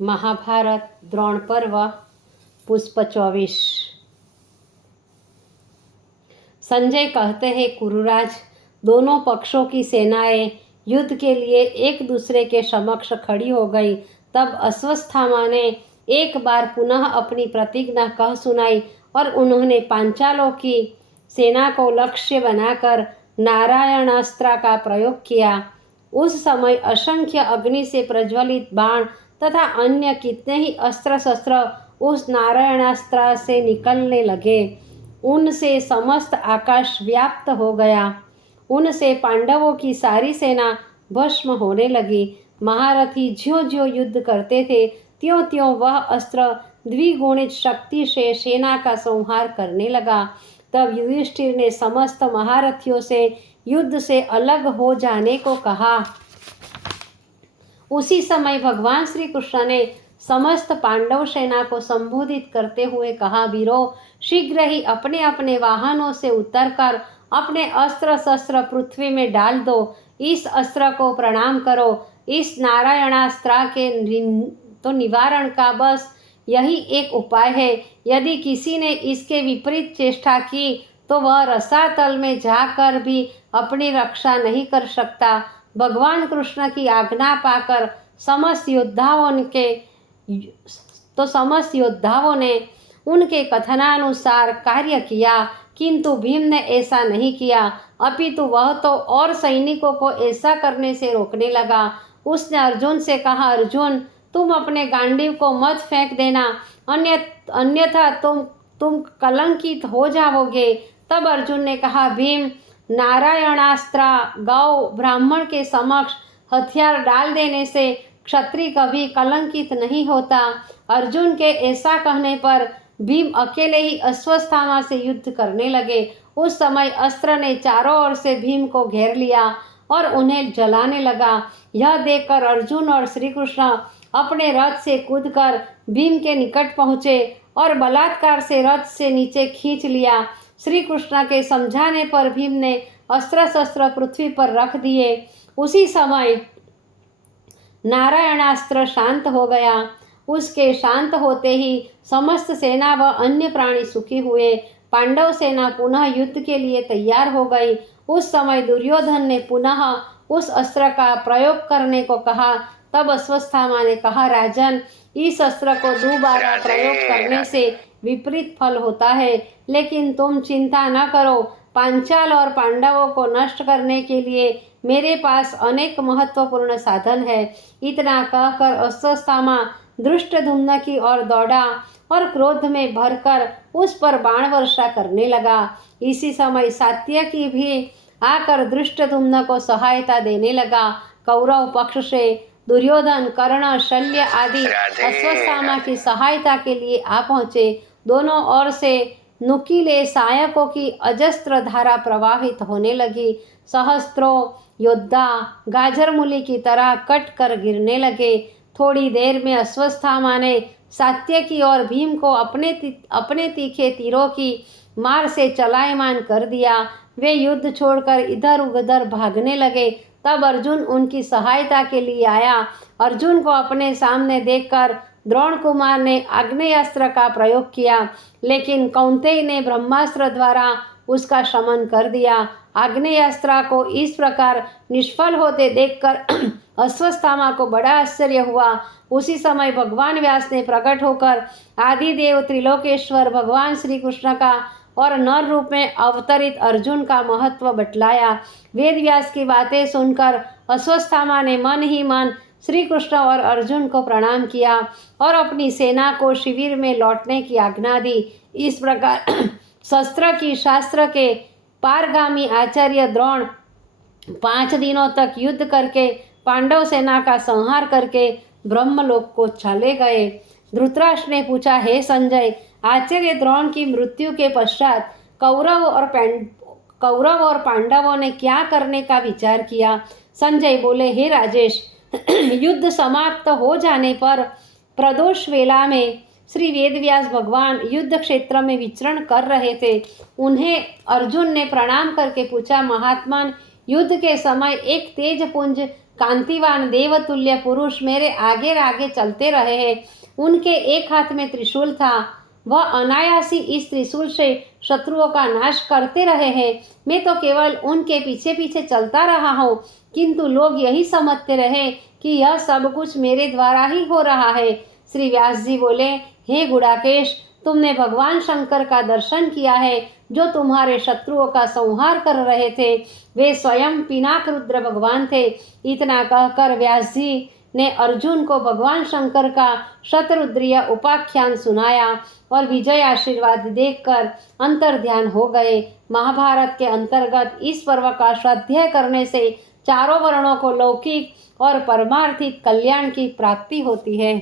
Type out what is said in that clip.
महाभारत द्रोण पर्व पुष्प 24। संजय कहते हैं, कुरुराज, दोनों पक्षों की सेनाएं युद्ध के लिए एक दूसरे के समक्ष खड़ी हो गई। तब अश्वत्थामा ने एक बार पुनः अपनी प्रतिज्ञा कह सुनाई और उन्होंने पांचालों की सेना को लक्ष्य बनाकर नारायणास्त्र का प्रयोग किया। उस समय असंख्य अग्नि से प्रज्वलित बाण तथा अन्य कितने ही अस्त्र शस्त्र उस नारायणास्त्र से निकलने लगे। उनसे समस्त आकाश व्याप्त हो गया। उनसे पांडवों की सारी सेना भस्म होने लगी। महारथी ज्यों ज्यों युद्ध करते थे त्यों त्यों वह अस्त्र द्विगुणित शक्ति से सेना का संहार करने लगा। तब युधिष्ठिर ने समस्त महारथियों से युद्ध से अलग हो जाने को कहा। उसी समय भगवान श्री कृष्ण ने समस्त पांडव सेना को संबोधित करते हुए कहा, वीरों, शीघ्र ही अपने अपने वाहनों से उतरकर अपने अस्त्र शस्त्र पृथ्वी में डाल दो। इस अस्त्र को प्रणाम करो। इस नारायणास्त्र के तो निवारण का बस यही एक उपाय है। यदि किसी ने इसके विपरीत चेष्टा की तो वह रसातल में जाकर भी अपनी रक्षा नहीं कर सकता। भगवान कृष्ण की आज्ञा पाकर समस्त योद्धाओं ने उनके कथनानुसार कार्य किया, किंतु भीम ने ऐसा नहीं किया, अपितु वह तो और सैनिकों को ऐसा करने से रोकने लगा। उसने अर्जुन से कहा, अर्जुन, तुम अपने गांडीव को मत फेंक देना, अन्यथा तुम कलंकित हो जाओगे। तब अर्जुन ने कहा, भीम, नारायणास्त्र गौ ब्राह्मण के समक्ष हथियार डाल देने से क्षत्रिय कभी कलंकित नहीं होता। अर्जुन के ऐसा कहने पर भीम अकेले ही अश्वत्थामा से युद्ध करने लगे। उस समय अस्त्र ने चारों ओर से भीम को घेर लिया और उन्हें जलाने लगा। यह देखकर अर्जुन और श्री कृष्ण अपने रथ से कूदकर भीम के निकट पहुँचे और बलात्कार से रथ से नीचे खींच लिया। श्री कृष्ण के समझाने पर भीम ने अस्त्र शस्त्र पृथ्वी पर रख दिए। उसी समय नारायणास्त्र शांत हो गया। उसके शांत होते ही समस्त सेना व अन्य प्राणी सुखी हुए। पांडव सेना पुनः युद्ध के लिए तैयार हो गई। उस समय दुर्योधन ने पुनः उस अस्त्र का प्रयोग करने को कहा। तब अश्वत्थामा ने कहा, राजन, इस अस्त्र को दोबारा प्रयोग करने से विपरीत फल होता है, लेकिन तुम चिंता न करो। पांचाल और पांडवों को नष्ट करने के लिए मेरे पास अनेक महत्वपूर्ण साधन है। इतना कहकर अश्वत्थामा धृष्टद्युम्न की ओर दौड़ा और क्रोध में भरकर उस पर बाण वर्षा करने लगा। इसी समय सात्यकी भी आकर धृष्टद्युम्न को सहायता देने लगा। कौरव पक्ष से दुर्योधन, कर्ण, शल्य आदि अश्वत्थामा की सहायता के लिए आ पहुँचे। दोनों ओर से नुकीले सहायकों की अजस्त्र धारा प्रवाहित होने लगी। सहस्त्रों योद्धा गाजर मूली की तरह कट कर गिरने लगे। थोड़ी देर में अश्वत्थामा ने सात्यकी और भीम को अपने तीखे तीरों की मार से चलायमान कर दिया। वे युद्ध छोड़कर इधर उधर भागने लगे। तब अर्जुन उनकी सहायता के लिए आया। अर्जुन को अपने सामने देखकर द्रोण कुमार ने आग्नेयास्त्र का प्रयोग किया, लेकिन कौंतेय ने ब्रह्मास्त्र द्वारा उसका शमन कर दिया। आग्नेयास्त्र को इस प्रकार निष्फल होते देखकर अश्वत्थामा को बड़ा आश्चर्य हुआ। उसी समय भगवान व्यास ने प्रकट होकर आदिदेव त्रिलोकेश्वर भगवान श्री कृष्ण का और नर रूप में अवतरित अर्जुन का महत्व बतलाया। वेद व्यास की बातें सुनकर अश्वत्थामा ने मन ही मन श्री कृष्ण और अर्जुन को प्रणाम किया और अपनी सेना को शिविर में लौटने की आज्ञा दी। इस प्रकार शस्त्र की शास्त्र के पारगामी आचार्य द्रोण 5 दिनों तक युद्ध करके पांडव सेना का संहार करके ब्रह्मलोक को चले गए। धृतराष्ट्र ने पूछा, हे संजय, आचार्य द्रोण की मृत्यु के पश्चात कौरव और पांडवों ने क्या करने का विचार किया? संजय बोले, हे राजेश, युद्ध समाप्त हो जाने पर प्रदोष वेला में श्री वेदव्यास भगवान युद्ध क्षेत्र में विचरण कर रहे थे। उन्हें अर्जुन ने प्रणाम करके पूछा, महात्मन, युद्ध के समय एक तेज पुंज कांतिवान देवतुल्य पुरुष मेरे आगे आगे चलते रहे हैं। उनके एक हाथ में त्रिशूल था। वह अनायासी इस त्रिशूल से शत्रुओं का नाश करते रहे हैं। मैं तो केवल उनके पीछे पीछे चलता रहा हूँ, किंतु लोग यही समझते रहे कि यह सब कुछ मेरे द्वारा ही हो रहा है। श्री व्यास जी बोले, हे गुड़ाकेश, तुमने भगवान शंकर का दर्शन किया है, जो तुम्हारे शत्रुओं का संहार कर रहे थे। वे स्वयं पिनाक रुद्र भगवान थे। इतना कहकर व्यास जी ने अर्जुन को भगवान शंकर का शतरुद्रीय उपाख्यान सुनाया और विजय आशीर्वाद देखकर अंतर्ध्यान हो गए। महाभारत के अंतर्गत इस पर्व का स्वाध्याय करने से चारों वर्णों को लौकिक और परमार्थिक कल्याण की प्राप्ति होती है।